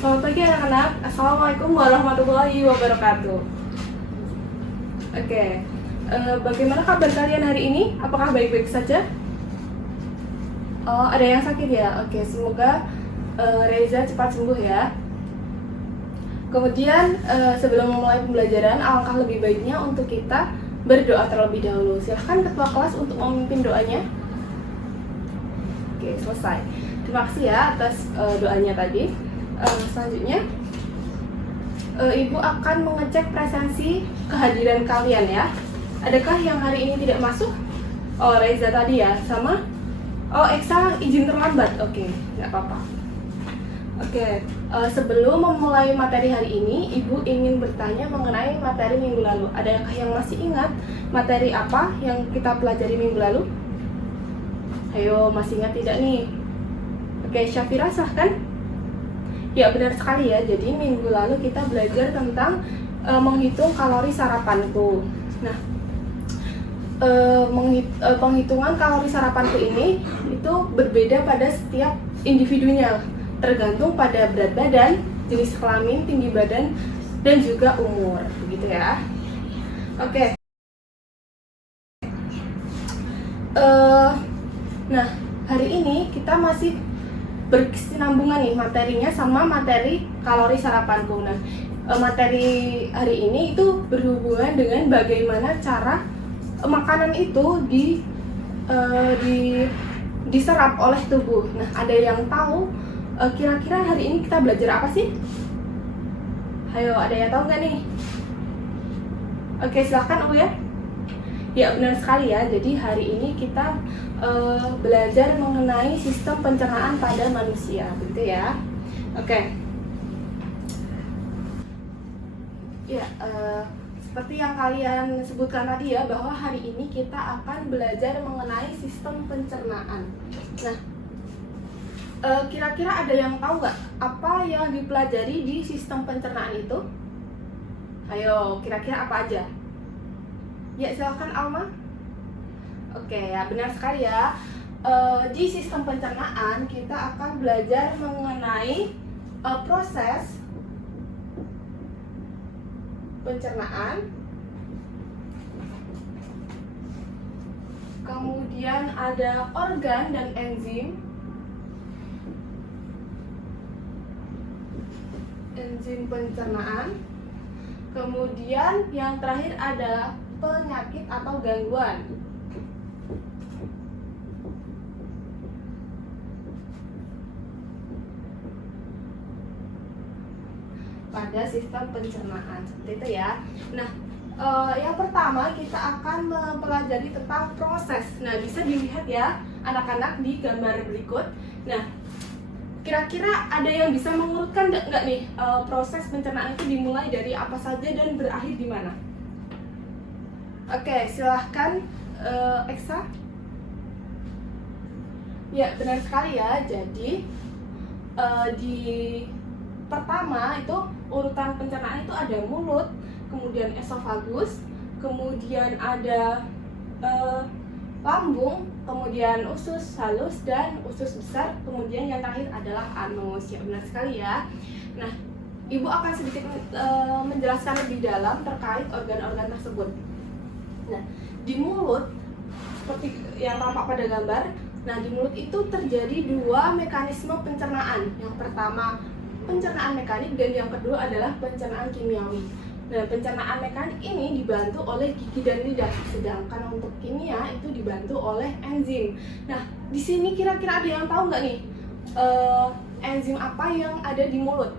Selamat pagi anak-anak. Assalamualaikum warahmatullahi wabarakatuh. Oke, bagaimana kabar kalian hari ini? Apakah baik-baik saja? Oh, ada yang sakit ya? Oke, semoga Reza cepat sembuh ya. Kemudian sebelum memulai pembelajaran, alangkah lebih baiknya untuk kita berdoa terlebih dahulu. Silahkan ketua kelas untuk memimpin doanya. Oke, selesai. Terima kasih ya atas doanya tadi. Selanjutnya, Ibu akan mengecek presensi kehadiran kalian ya. Adakah yang hari ini tidak masuk? Oh, Reza tadi ya, sama? Oh, Eksa izin terlambat. Oke, nggak apa-apa. Oke, sebelum memulai materi hari ini, Ibu ingin bertanya mengenai materi minggu lalu. Adakah yang masih ingat materi apa yang kita pelajari minggu lalu? Ayo, masih ingat tidak nih? Oke, Syafira silahkan. Ya, benar sekali ya. Jadi minggu lalu kita belajar tentang menghitung kalori sarapanku. Nah, penghitungan kalori sarapanku ini itu berbeda pada setiap individunya, tergantung pada berat badan, jenis kelamin, tinggi badan, dan juga umur, begitu ya. Oke. Nah, hari ini kita masih berkesinambungan nih materinya sama materi kalori sarapanku. Nah, materi hari ini itu berhubungan dengan bagaimana cara makanan itu diserap oleh tubuh. Nah, ada yang tahu kira-kira hari ini kita belajar apa sih? Ayo, ada yang tahu nggak nih? Oke, silahkan Abu ya. Ya, benar sekali ya. Jadi hari ini kita belajar mengenai sistem pencernaan pada manusia, begitu ya. Oke. Ya, seperti yang kalian sebutkan tadi ya, bahwa hari ini kita akan belajar mengenai sistem pencernaan. Nah, kira-kira ada yang tahu nggak apa yang dipelajari di sistem pencernaan itu? Ayo, kira-kira apa aja? Ya, silahkan Alma. Oke, ya benar sekali ya. Di sistem pencernaan kita akan belajar mengenai proses pencernaan. Kemudian ada organ dan enzim. Enzim pencernaan. Kemudian yang terakhir ada penyakit atau gangguan. Pada sistem pencernaan, seperti itu ya. Nah, yang pertama kita akan mempelajari tentang proses. Nah, bisa dilihat ya anak-anak di gambar berikut. Nah, kira-kira ada yang bisa mengurutkan nggak nih proses pencernaan itu dimulai dari apa saja dan berakhir di mana? Oke, silahkan Eksa. Ya, benar sekali ya. Jadi di pertama itu urutan pencernaan itu ada mulut, kemudian esofagus, kemudian ada lambung, kemudian usus halus dan usus besar, kemudian yang terakhir adalah anus. Ya, benar sekali ya. Nah, Ibu akan sedikit menjelaskan lebih dalam terkait organ-organ tersebut. Nah, di mulut seperti yang tampak pada gambar, nah di mulut itu terjadi dua mekanisme pencernaan. Yang pertama pencernaan mekanik dan yang kedua adalah pencernaan kimiawi. Nah, pencernaan mekanik ini dibantu oleh gigi dan lidah, sedangkan untuk kimia itu dibantu oleh enzim. Nah, di sini kira-kira ada yang tahu nggak nih enzim apa yang ada di mulut?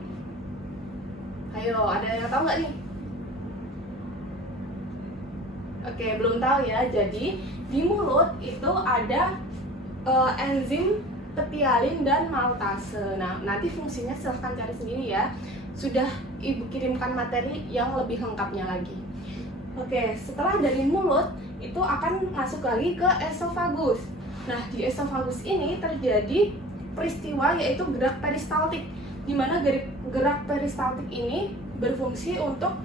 Ayo, ada yang tahu nggak nih? Oke, belum tahu ya. Jadi di mulut itu ada enzim petialin dan maltase. Nah, nanti fungsinya silahkan cari sendiri ya. Sudah Ibu kirimkan materi yang lebih lengkapnya lagi. Oke, setelah dari mulut itu akan masuk lagi ke esofagus. Nah, di esofagus ini terjadi peristiwa yaitu gerak peristaltik, di mana gerak peristaltik ini berfungsi untuk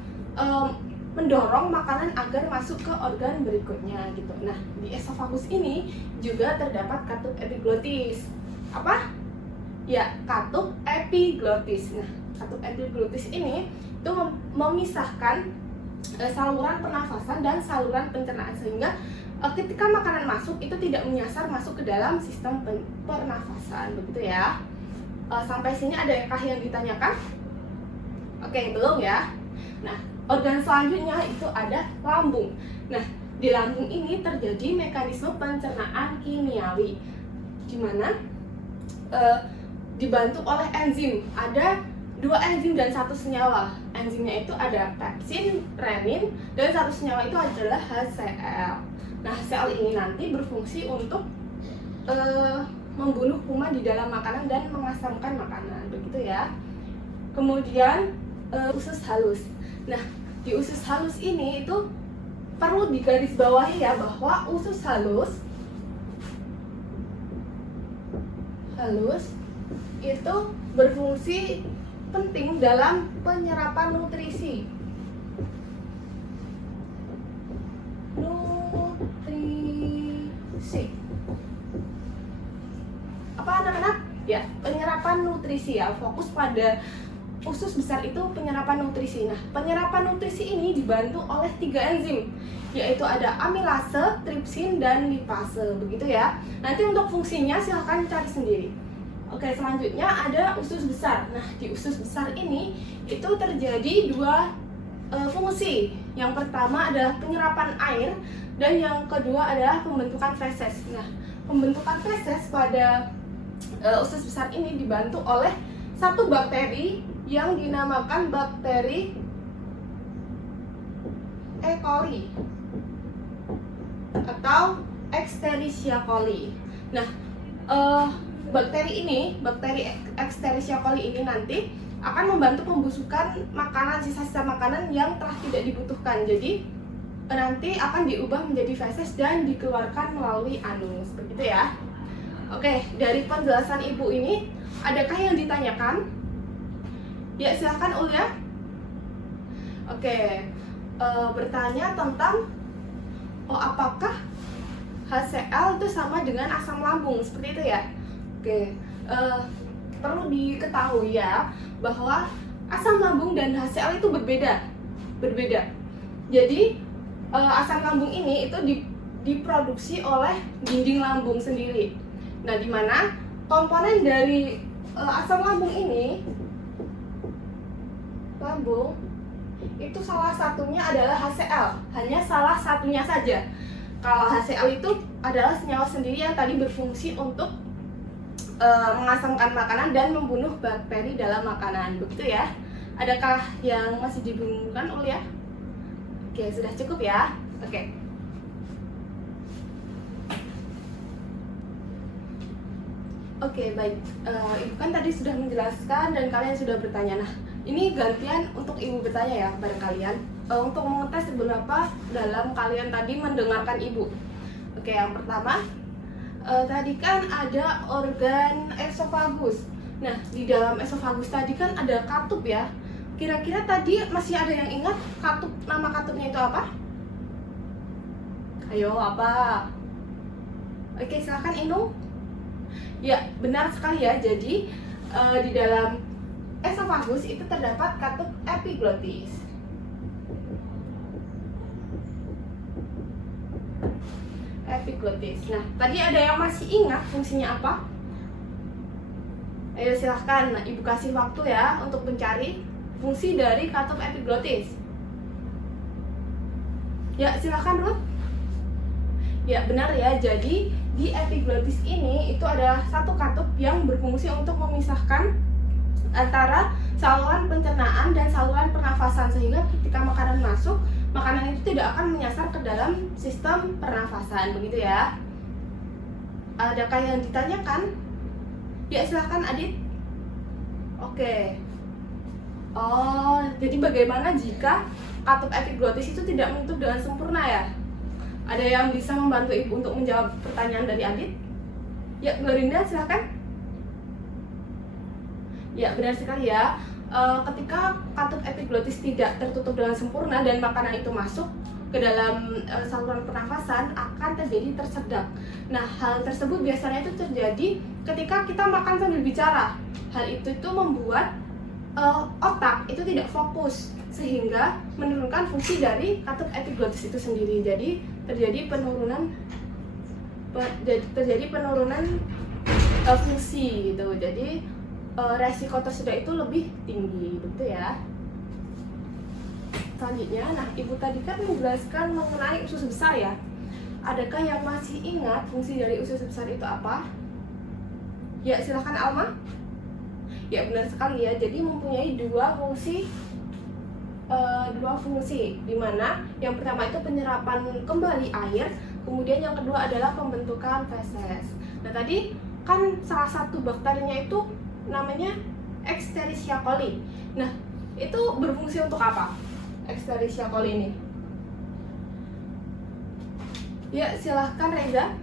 mendorong makanan agar masuk ke organ berikutnya gitu. Nah, di esofagus ini juga terdapat katup epiglotis. Apa? Ya, katup epiglotis. Nah, katup epiglotis ini itu memisahkan saluran pernafasan dan saluran pencernaan, sehingga ketika makanan masuk itu tidak menyasar masuk ke dalam sistem pernafasan, begitu ya. Sampai sini adakah yang ditanyakan? Oke, belum ya. Nah, organ selanjutnya itu ada lambung. Nah, di lambung ini terjadi mekanisme pencernaan kimiawi, di mana dibantu oleh enzim. Ada 2 enzim dan 1 senyawa. Enzimnya itu ada pepsin, renin, dan 1 senyawa itu adalah HCl. Nah, HCl ini nanti berfungsi untuk membunuh kuman di dalam makanan dan mengasamkan makanan, begitu ya. Kemudian usus halus. Nah, di usus halus ini itu perlu digarisbawahi ya, bahwa usus halus itu berfungsi penting dalam penyerapan nutrisi. Apa anak-anak? Ya, penyerapan nutrisi ya. Fokus pada usus besar itu penyerapan nutrisi. Nah, penyerapan nutrisi ini dibantu oleh 3 enzim, yaitu ada amilase, tripsin, dan lipase, begitu ya. Nanti untuk fungsinya silahkan cari sendiri. Oke, selanjutnya ada usus besar. Nah, di usus besar ini itu terjadi 2 fungsi. Yang pertama adalah penyerapan air, dan yang kedua adalah pembentukan feses. Nah, pembentukan feses pada usus besar ini dibantu oleh 1 bakteri yang dinamakan bakteri E. coli atau Escherichia coli. Nah, bakteri Escherichia coli ini nanti akan membantu pembusukan makanan, sisa-sisa makanan yang telah tidak dibutuhkan. Jadi nanti akan diubah menjadi feses dan dikeluarkan melalui anus, begitu ya. Oke, dari penjelasan ibu ini adakah yang ditanyakan? Ya, silahkan Ulya. Oke, bertanya tentang apakah HCl itu sama dengan asam lambung, seperti itu ya. Oke, perlu diketahui ya bahwa asam lambung dan HCl itu berbeda. Jadi asam lambung ini itu diproduksi oleh dinding lambung sendiri. Nah, di mana komponen dari asam lambung ini, itu salah satunya adalah HCl, hanya salah satunya saja. Kalau HCl itu adalah senyawa sendiri yang tadi berfungsi untuk mengasamkan makanan dan membunuh bakteri dalam makanan, begitu ya. Adakah yang masih dibingungkan Ulya? Oke, sudah cukup ya. Oke. Oke, baik. Ibu kan tadi sudah menjelaskan dan kalian sudah bertanya. Nah, ini gantian untuk ibu bertanya ya kepada kalian, untuk mengetes seberapa dalam kalian tadi mendengarkan ibu. Oke, yang pertama, tadi kan ada organ esofagus. Nah, di dalam esofagus tadi kan ada katup ya. Kira-kira tadi masih ada yang ingat katup, nama katupnya itu apa? Ayo, apa? Oke, silahkan Inung. Ya, benar sekali ya. Jadi di dalam esofagus itu terdapat katup epiglotis. Nah, tadi ada yang masih ingat fungsinya apa? Ayo silahkan, ibu kasih waktu ya untuk mencari fungsi dari katup epiglotis. Ya, silahkan Ruth. Ya, benar ya. Jadi di epiglotis ini itu adalah satu katup yang berfungsi untuk memisahkan antara saluran pencernaan dan saluran pernafasan, sehingga ketika makanan masuk, makanan itu tidak akan menyasar ke dalam sistem pernafasan, begitu ya. Adakah yang ditanyakan? Ya, silahkan Adit. Oke. Oh, jadi bagaimana jika katup epiglotis itu tidak menutup dengan sempurna ya? Ada yang bisa membantu ibu untuk menjawab pertanyaan dari Adit? Ya, Glorinda silahkan. Ya, benar sekali ya. Ketika katup epiglotis tidak tertutup dengan sempurna dan makanan itu masuk ke dalam saluran pernafasan, akan terjadi tersedak. Nah, hal tersebut biasanya itu terjadi ketika kita makan sambil bicara. Hal itu membuat otak itu tidak fokus sehingga menurunkan fungsi dari katup epiglotis itu sendiri. Jadi terjadi penurunan fungsi gitu. Jadi resiko tersedak itu lebih tinggi, betul ya. Selanjutnya, nah Ibu tadi kan menjelaskan mengenai usus besar ya. Adakah yang masih ingat fungsi dari usus besar itu apa? Ya, silahkan Alma. Ya, benar sekali ya. Jadi mempunyai dua fungsi, di mana yang pertama itu penyerapan kembali air, kemudian yang kedua adalah pembentukan feses. Nah, tadi kan salah satu bakterinya itu namanya Escherichia coli. Nah, itu berfungsi untuk apa? Escherichia coli ini. Ya, silahkan Reza.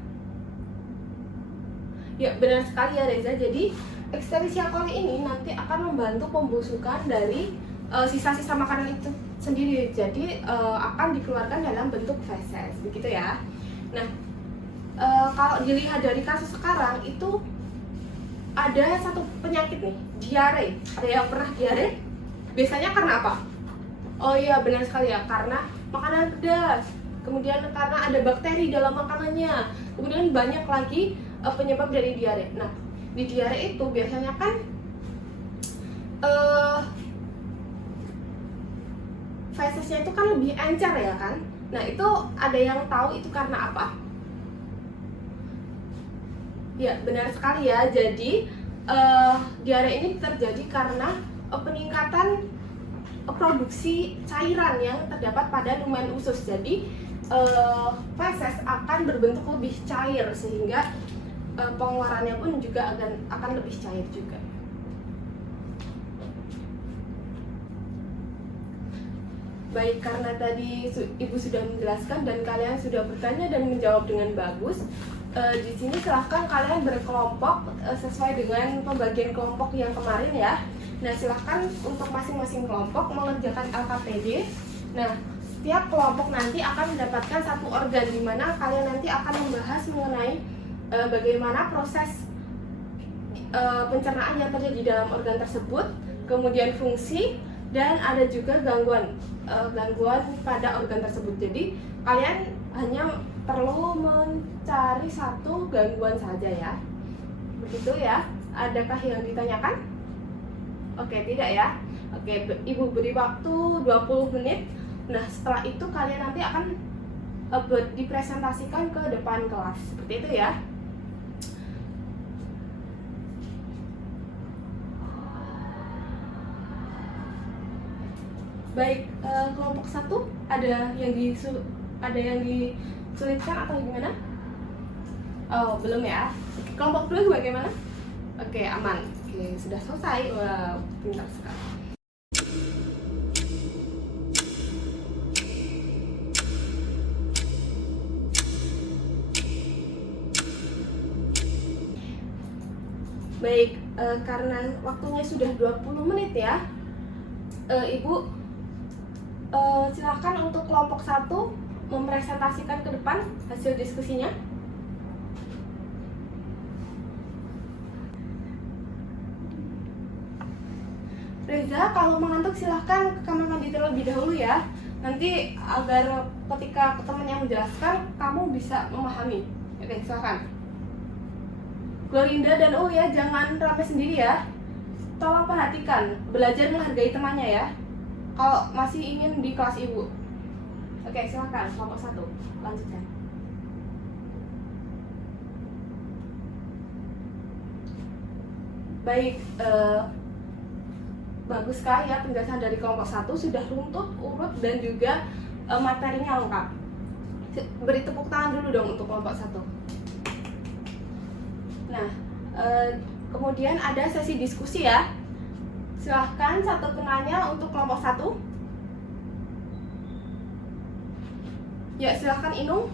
Ya, benar sekali ya Reza. Jadi Escherichia coli ini nanti akan membantu pembusukan dari sisa-sisa makanan itu sendiri. Jadi akan dikeluarkan dalam bentuk feses, begitu ya. Nah, kalau dilihat dari kasus sekarang itu ada satu penyakit nih, diare. Ada yang pernah diare? Biasanya karena apa? Oh iya, benar sekali ya, karena makanan pedas. Kemudian karena ada bakteri dalam makanannya. Kemudian banyak lagi penyebab dari diare. Nah, di diare itu biasanya kan fesesnya itu kan lebih encer ya kan. Nah, itu ada yang tahu itu karena apa? Ya, benar sekali ya. Jadi diare ini terjadi karena peningkatan produksi cairan yang terdapat pada lumen usus. Jadi feses akan berbentuk lebih cair sehingga pengeluarannya pun juga akan lebih cair juga. Baik, karena tadi Ibu sudah menjelaskan dan kalian sudah bertanya dan menjawab dengan bagus, di sini silahkan kalian berkelompok sesuai dengan pembagian kelompok yang kemarin ya. Nah, silahkan untuk masing-masing kelompok mengerjakan LKPD. Nah, setiap kelompok nanti akan mendapatkan satu organ, di mana kalian nanti akan membahas mengenai bagaimana proses pencernaan yang terjadi dalam organ tersebut, kemudian fungsi, dan ada juga gangguan pada organ tersebut. Jadi kalian hanya perlu mencari satu gangguan saja ya. Begitu ya. Adakah yang ditanyakan? Oke, tidak ya. Oke, Ibu beri waktu 20 menit. Nah, setelah itu kalian nanti akan dipresentasikan ke depan kelas. Seperti itu ya. Baik, kelompok 1 ada yang disulitkan atau gimana? Oh, belum ya. Kelompok 2 bagaimana? Oke, aman. Oke, sudah selesai. Wah, pintar sekali. Baik, karena waktunya sudah 20 menit ya, Ibu silakan untuk kelompok 1 mempresentasikan ke depan hasil diskusinya. Reza, kalau mengantuk silahkan ke kamar mandi terlebih dahulu ya. Nanti agar ketika teman yang menjelaskan, kamu bisa memahami. Oke, silahkan. Glorinda dan ya, jangan rame sendiri ya. Tolong perhatikan, belajar menghargai temannya ya. Kalau masih ingin di kelas Ibu. Oke, silahkan, kelompok 1, lanjutkan. Baik, bagus sekali ya penjelasan dari kelompok 1, sudah runtut, urut, dan juga materinya lengkap. Beri tepuk tangan dulu dong untuk kelompok 1. Nah, kemudian ada sesi diskusi ya. Silahkan satu penanya untuk kelompok 1. Ya, silahkan Inung.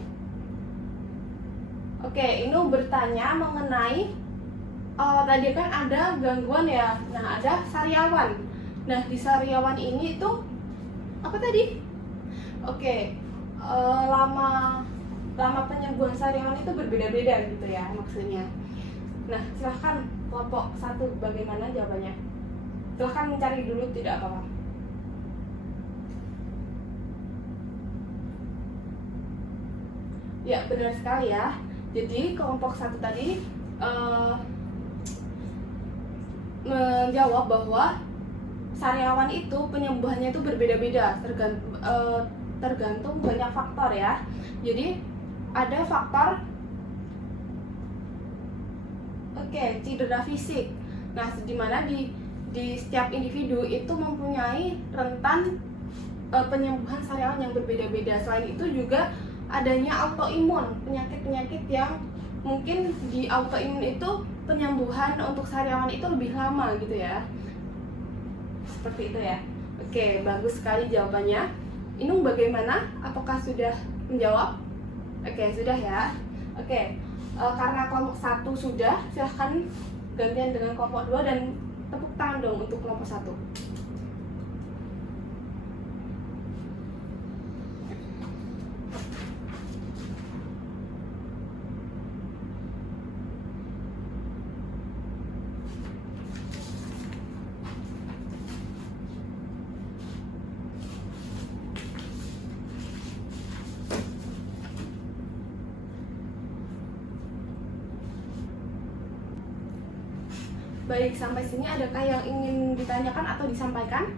Oke, Inung bertanya mengenai tadi kan ada gangguan ya. Nah, ada sariawan. Nah, di sariawan ini itu apa tadi? Oke, lama penyembuhan sariawan itu berbeda-beda gitu ya maksudnya. Nah, silahkan kelompok 1 bagaimana jawabannya? Silahkan mencari dulu, tidak apa-apa. Ya, benar sekali ya. Jadi kelompok 1 tadi menjawab bahwa sariawan itu penyembuhannya itu berbeda-beda, tergantung banyak faktor ya. Jadi ada faktor cedera fisik. Nah, di mana di setiap individu itu mempunyai rentan penyembuhan sariawan yang berbeda-beda. Selain itu juga adanya autoimun, penyakit-penyakit yang mungkin di autoimun itu penyembuhan untuk sariawan itu lebih lama gitu ya. Seperti itu ya. Oke, bagus sekali jawabannya. Inung bagaimana? Apakah sudah menjawab? Oke, sudah ya. Oke, karena kelompok 1 sudah, silahkan gantian dengan kelompok 2 dan tepuk tangan dong untuk kelompok 1. Baik, sampai sini adakah yang ingin ditanyakan atau disampaikan?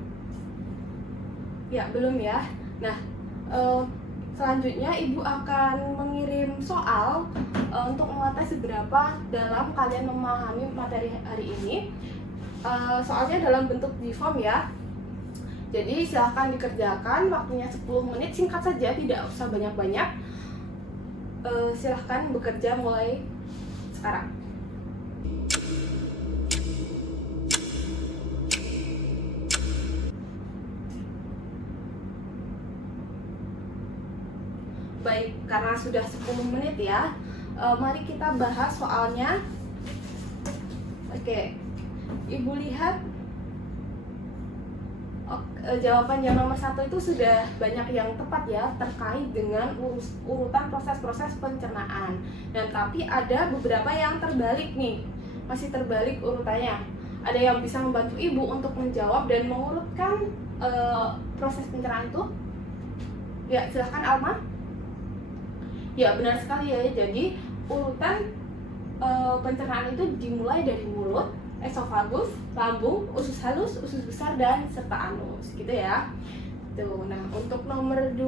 Ya, belum ya. Nah, selanjutnya Ibu akan mengirim soal untuk mengetes seberapa dalam kalian memahami materi hari ini. Soalnya dalam bentuk di form ya. Jadi silahkan dikerjakan, waktunya 10 menit, singkat saja, tidak usah banyak-banyak. Silahkan bekerja mulai sekarang. Baik, karena sudah 10 menit ya, mari kita bahas soalnya. Oke, Ibu lihat jawaban yang nomor 1 itu sudah banyak yang tepat ya, terkait dengan urutan proses-proses pencernaan. Dan tapi ada beberapa yang terbalik nih, masih terbalik urutannya. Ada yang bisa membantu Ibu untuk menjawab dan mengurutkan proses pencernaan itu? Ya, silahkan Alma. Ya, benar sekali ya. Jadi urutan pencernaan itu dimulai dari mulut, esofagus, lambung, usus halus, usus besar, dan serta anus, gitu ya. Tuh. Nah, untuk nomor 2,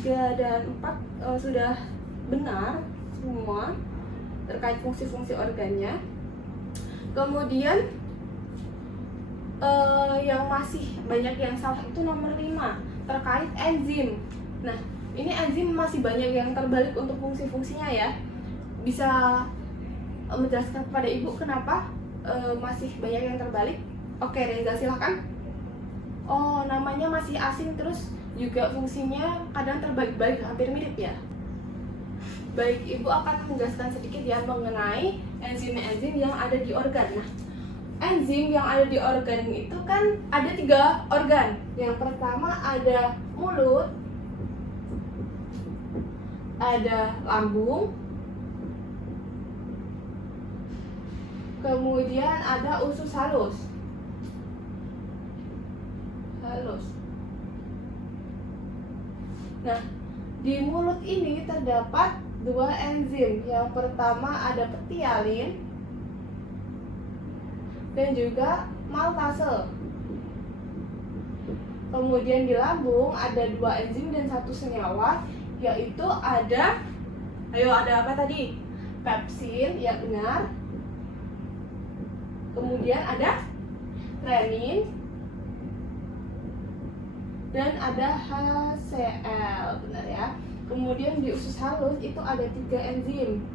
3, dan 4 sudah benar semua terkait fungsi-fungsi organnya. Kemudian yang masih banyak yang salah itu nomor 5 terkait enzim. Nah, ini enzim masih banyak yang terbalik untuk fungsi-fungsinya ya. Bisa menjelaskan kepada Ibu kenapa masih banyak yang terbalik? Oke, Reza silahkan. Oh, namanya masih asing, terus juga fungsinya kadang terbalik-balik, hampir mirip ya. Baik, Ibu akan menjelaskan sedikit ya mengenai enzim-enzim yang ada di organ. Nah, enzim yang ada di organ itu kan ada 3 organ. Yang pertama ada mulut, ada lambung, kemudian ada usus halus. Nah, di mulut ini terdapat 2 enzim. Yang pertama ada petialin dan juga maltase. Kemudian di lambung ada 2 enzim dan 1 senyawa, yaitu ada apa tadi? Pepsin, ya benar. Kemudian ada renin dan ada HCl, benar ya. Kemudian di usus halus itu ada 3 enzim.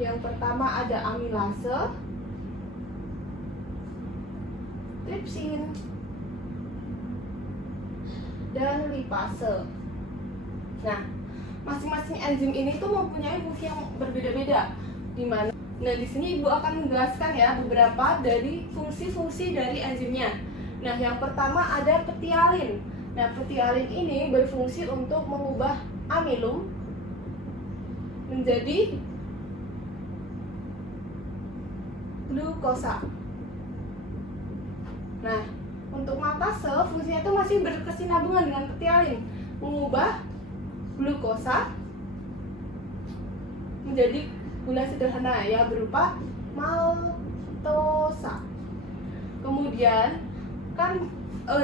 Yang pertama ada amilase, tripsin, dan lipase. Nah, masing-masing enzim ini tuh mempunyai fungsi yang berbeda-beda. Nah, di sini Ibu akan menjelaskan ya beberapa dari fungsi-fungsi dari enzimnya. Nah, yang pertama ada petialin. Nah, petialin ini berfungsi untuk mengubah amilum menjadi glukosa. Nah, fase fungsinya itu masih berkesinambungan dengan petialin, mengubah glukosa menjadi gula sederhana ya berupa maltosa. Kemudian kan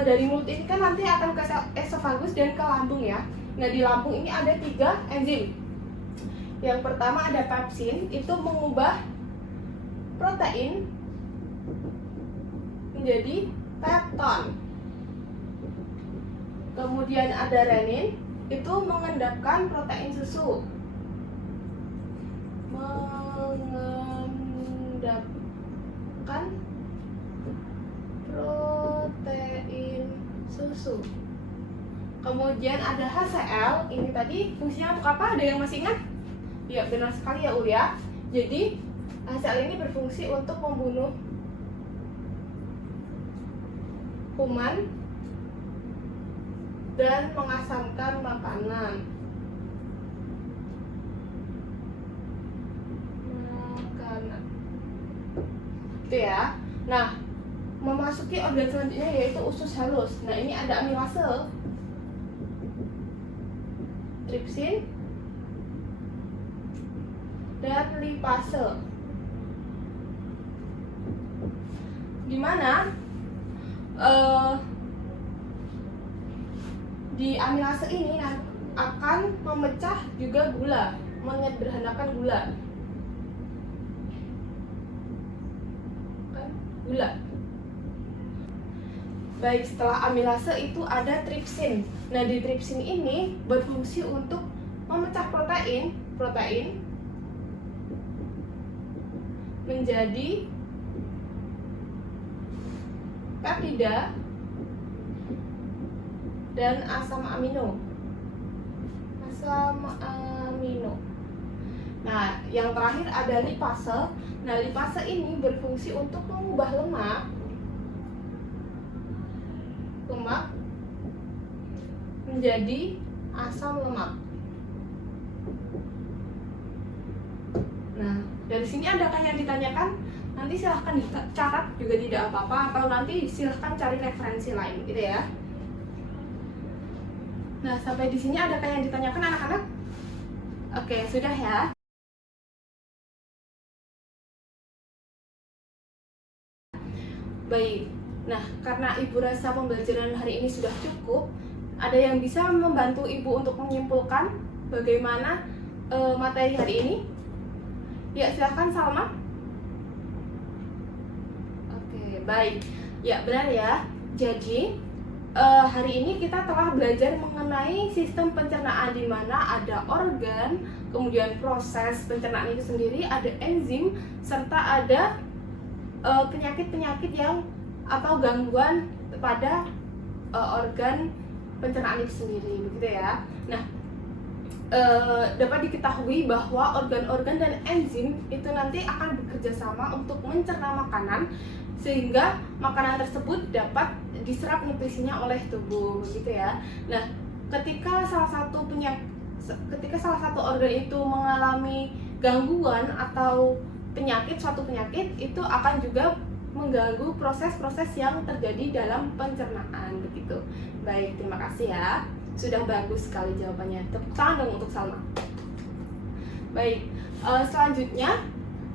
dari mulut ini kan nanti akan ke esofagus dan ke lambung ya. Nah, di lambung ini ada 3 enzim. Yang pertama ada pepsin, itu mengubah protein menjadi pepton. Kemudian ada renin, itu mengendapkan protein susu. Mengendapkan protein susu. Kemudian ada HCl, ini tadi fungsinya untuk apa? Ada yang masih ingat? Ya, benar sekali ya Ul ya. Jadi HCl ini berfungsi untuk membunuh kuman dan mengasamkan makanan. Itu ya. Nah, memasuki organ selanjutnya yaitu usus halus. Nah, ini ada amilase, tripsin, dan lipase. Dimana di amilase ini akan memecah juga gula, menyederhanakan gula. Baik, setelah amilase itu ada tripsin. Nah, di tripsin ini berfungsi untuk memecah protein menjadi peptida dan asam amino. Nah, yang terakhir ada lipase. Nah, lipase ini berfungsi untuk mengubah lemak menjadi asam lemak. Nah, dari sini adakah yang ditanyakan? Nanti silahkan dicatat juga tidak apa-apa, atau nanti silahkan cari referensi lain gitu ya. Nah, sampai di sini adakah yang ditanyakan anak-anak? Oke, sudah ya. Baik. Nah, karena Ibu rasa pembelajaran hari ini sudah cukup, ada yang bisa membantu Ibu untuk menyimpulkan bagaimana materi hari ini? Ya, silahkan Salma. Oke, baik. Ya, benar ya. Jadi, hari ini kita telah belajar mengenai sistem pencernaan, di mana ada organ, kemudian proses pencernaan itu sendiri, ada enzim, serta ada penyakit-penyakit yang atau gangguan pada organ pencernaan itu sendiri, begitu ya. Nah, dapat diketahui bahwa organ-organ dan enzim itu nanti akan bekerja sama untuk mencerna makanan, sehingga makanan tersebut dapat diserap nutrisinya oleh tubuh, gitu ya. Nah, ketika salah satu organ itu mengalami gangguan atau suatu penyakit, itu akan juga mengganggu proses-proses yang terjadi dalam pencernaan, begitu. Baik, terima kasih ya. Sudah bagus sekali jawabannya. Tepuk tangan dong untuk Salma. Baik, selanjutnya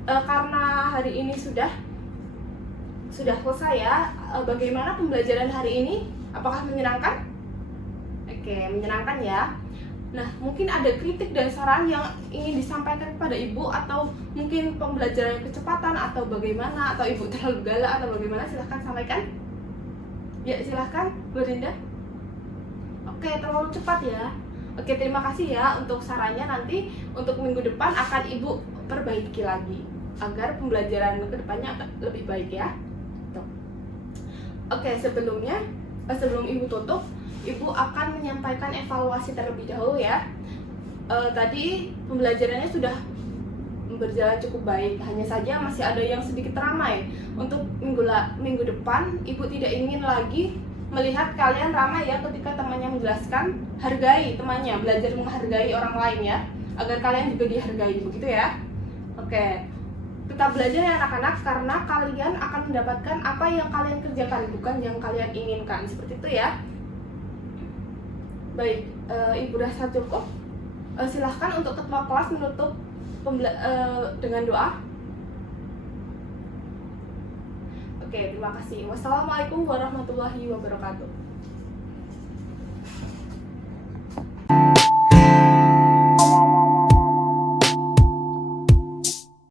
karena hari ini sudah selesai ya. Bagaimana pembelajaran hari ini? Apakah menyenangkan? Oke, menyenangkan ya. Nah, mungkin ada kritik dan saran yang ingin disampaikan kepada Ibu, atau mungkin pembelajaran kecepatan atau bagaimana, atau Ibu terlalu galak atau bagaimana, silahkan sampaikan. Ya, silahkan, Bu Rinda. Oke, terlalu cepat ya. Oke, terima kasih ya untuk sarannya. Nanti untuk minggu depan akan Ibu perbaiki lagi agar pembelajaran kedepannya lebih baik ya. Tuh. Oke, sebelum Ibu tutup, Ibu akan menyampaikan evaluasi terlebih dahulu ya. Tadi pembelajarannya sudah berjalan cukup baik, hanya saja masih ada yang sedikit ramai. Untuk minggu depan, Ibu tidak ingin lagi melihat kalian ramai ya ketika temannya menjelaskan. Hargai temannya, belajar menghargai orang lain ya, agar kalian juga dihargai, begitu ya. Oke. Tetap belajar ya anak-anak, karena kalian akan mendapatkan apa yang kalian kerjakan, bukan yang kalian inginkan. Seperti itu ya. Baik, Ibu rasa cukup. Silahkan untuk ketua kelas menutup dengan doa. Oke, terima kasih. Wassalamualaikum warahmatullahi wabarakatuh.